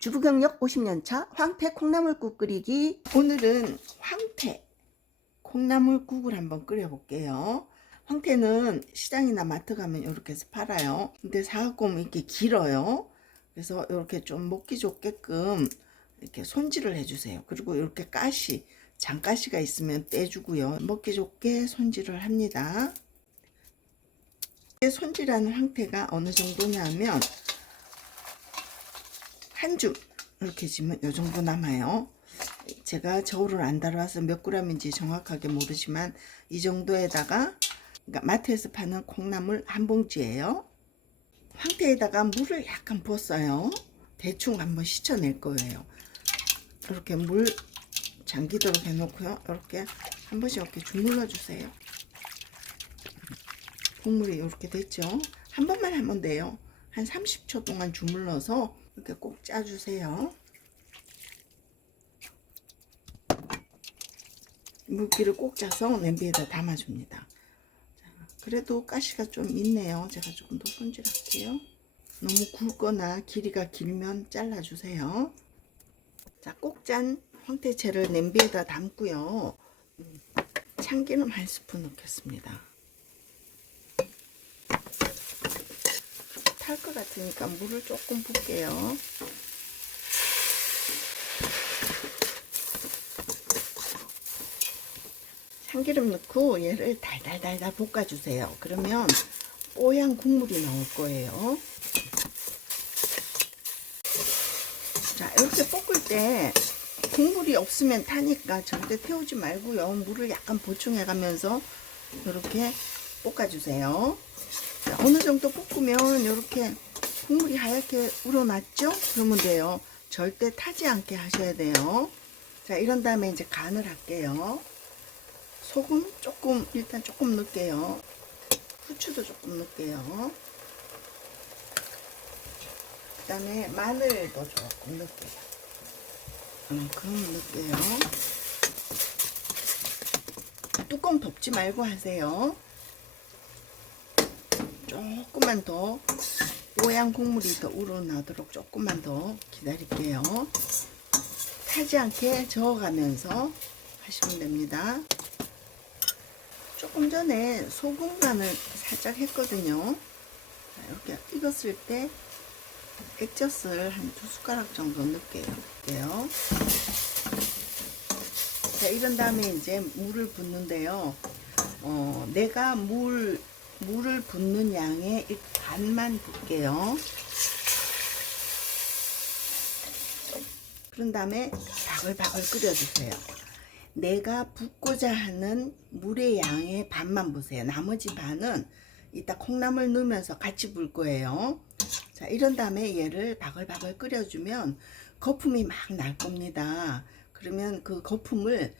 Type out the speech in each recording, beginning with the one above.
주부경력 50년차 황태 콩나물국 끓이기. 오늘은 황태 콩나물국을 한번 끓여 볼게요. 황태는 시장이나 마트 가면 이렇게 해서 팔아요. 근데 사갖고 오면 이렇게 길어요. 그래서 이렇게 좀 먹기 좋게끔 이렇게 손질을 해주세요. 그리고 이렇게 가시, 장가시가 있으면 빼주고요. 먹기 좋게 손질을 합니다. 손질하는 황태가 어느 정도냐면 한 줌 이렇게 지면 이 정도 남아요. 제가 저울을 안 달아와서 몇 g인지 정확하게 모르지만 이 정도에다가, 그러니까 마트에서 파는 콩나물 한 봉지예요. 황태에다가 물을 약간 부었어요. 대충 한번 씻어낼 거예요. 이렇게 물 잠기도록 해놓고요. 이렇게 한 번씩 이렇게 주물러 주세요. 국물이 이렇게 됐죠. 한 번만 하면 돼요. 한 30초 동안 주물러서 이렇게 꼭 짜주세요. 물기를 꼭 짜서 냄비에다 담아줍니다. 자, 그래도 가시가 좀 있네요. 제가 조금 더 손질할게요. 너무 굵거나 길이가 길면 잘라주세요. 자, 꼭 짠 황태채를 냄비에다 담고요. 참기름 한 스푼 넣겠습니다. 탈 것 같으니까 물을 조금 붓게요. 참기름 넣고 얘를 달달달달 볶아주세요. 그러면 뽀얀 국물이 나올 거예요. 자, 이렇게 볶을 때 국물이 없으면 타니까 절대 태우지 말고요. 물을 약간 보충해 가면서 이렇게 볶아주세요. 자, 어느 정도 볶으면 이렇게 국물이 하얗게 우러났죠? 그러면 돼요. 절대 타지 않게 하셔야 돼요. 자, 이런 다음에 이제 간을 할게요. 소금 조금, 일단 조금 넣을게요. 후추도 조금 넣을게요. 그 다음에 마늘도 조금 넣을게요. 이만큼 넣을게요. 뚜껑 덮지 말고 하세요. 조금만 더 뽀얀 국물이 더 우러나도록 조금만 더 기다릴게요. 타지 않게 저어가면서 하시면 됩니다. 조금 전에 소금 간을 살짝 했거든요. 이렇게 익었을 때 액젓을 한 2숟가락 정도 넣을게요. 자, 이런 다음에 이제 물을 붓는데요. 내가 물을 붓는 양의 반만 붓게요. 그런 다음에 바글바글 끓여주세요. 내가 붓고자 하는 물의 양의 반만 부으세요. 나머지 반은 이따 콩나물 넣으면서 같이 불 거예요. 자, 이런 다음에 얘를 바글바글 끓여주면 거품이 막 날 겁니다. 그러면 그 거품을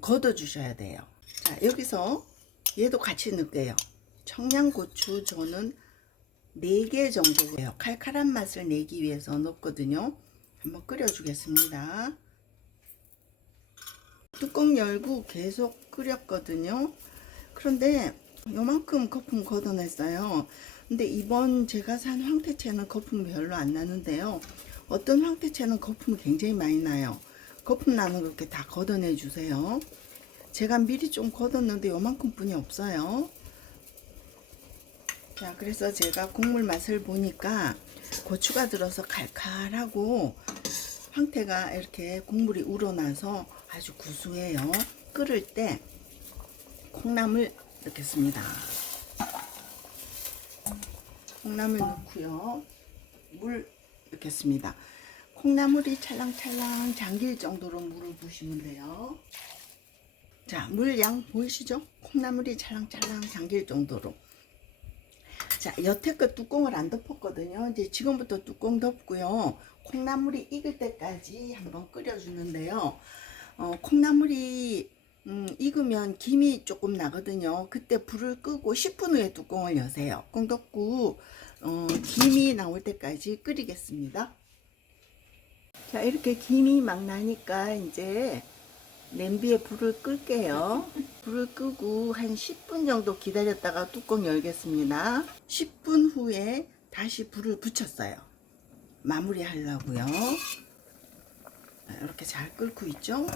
걷어 주셔야 돼요. 자, 여기서 얘도 같이 넣을게요. 청양고추 저는 4개 정도예요. 칼칼한 맛을 내기 위해서 넣거든요. 한번 끓여 주겠습니다. 뚜껑 열고 계속 끓였거든요. 그런데 요만큼 거품 걷어냈어요. 근데 이번 제가 산 황태채는 거품이 별로 안 나는데요. 어떤 황태채는 거품이 굉장히 많이 나요. 거품 나는 거 이렇게 다 걷어내 주세요. 제가 미리 좀 걷었는데 요만큼 뿐이 없어요. 자, 그래서 제가 국물 맛을 보니까 고추가 들어서 칼칼하고 황태가 이렇게 국물이 우러나서 아주 구수해요. 끓을 때 콩나물 넣겠습니다. 콩나물 넣고요. 물 넣겠습니다. 콩나물이 찰랑찰랑 잠길 정도로 물을 부으시면 돼요. 자, 물 양 보이시죠? 콩나물이 찰랑찰랑 잠길 정도로. 자, 여태껏 뚜껑을 안 덮었거든요. 이제 지금부터 뚜껑 덮고요. 콩나물이 익을 때까지 한번 끓여주는데요. 콩나물이 익으면 김이 조금 나거든요. 그때 불을 끄고 10분 후에 뚜껑을 여세요. 뚜껑 덮고 김이 나올 때까지 끓이겠습니다. 자, 이렇게 김이 막 나니까 이제 냄비에 불을 끌게요. 불을 끄고 한 10분 정도 기다렸다가 뚜껑 열겠습니다. 10분 후에 다시 불을 붙였어요. 마무리 하려고요. 이렇게 잘 끓고 있죠.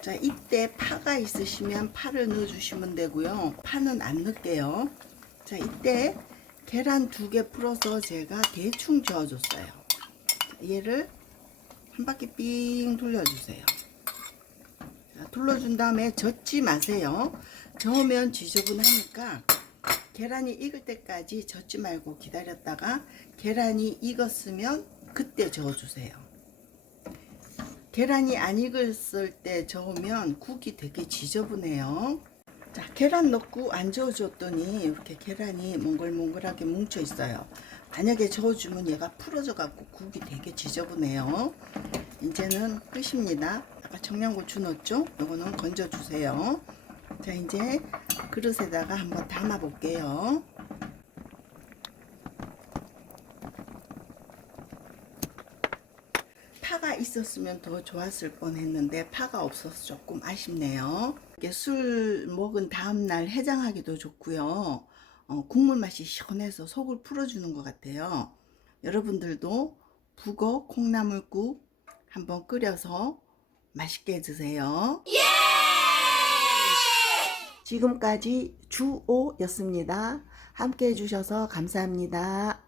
자, 이때 파가 있으시면 파를 넣어 주시면 되고요. 파는 안 넣을게요. 자, 이때 계란 2개 풀어서 제가 대충 저어줬어요. 자, 얘를 한 바퀴 삥 돌려주세요. 자, 둘러준 다음에 젓지 마세요. 저으면 지저분하니까 계란이 익을 때까지 젓지 말고 기다렸다가 계란이 익었으면 그때 저어주세요. 계란이 안 익었을 때 저으면 국이 되게 지저분해요. 자, 계란 넣고 안 저어줬더니 이렇게 계란이 몽글몽글하게 뭉쳐 있어요. 만약에 저어주면 얘가 풀어져 갖고 국이 되게 지저분해요. 이제는 끝입니다. 아까 청양고추 넣었죠? 이거는 건져 주세요. 자, 이제 그릇에다가 한번 담아 볼게요. 파가 있었으면 더 좋았을 뻔했는데 파가 없어서 조금 아쉽네요. 이게 술 먹은 다음날 해장하기도 좋고요. 국물 맛이 시원해서 속을 풀어주는 것 같아요. 여러분들도 북어 콩나물국 한번 끓여서 맛있게 드세요. 지금까지 주오였습니다. 함께 해주셔서 감사합니다.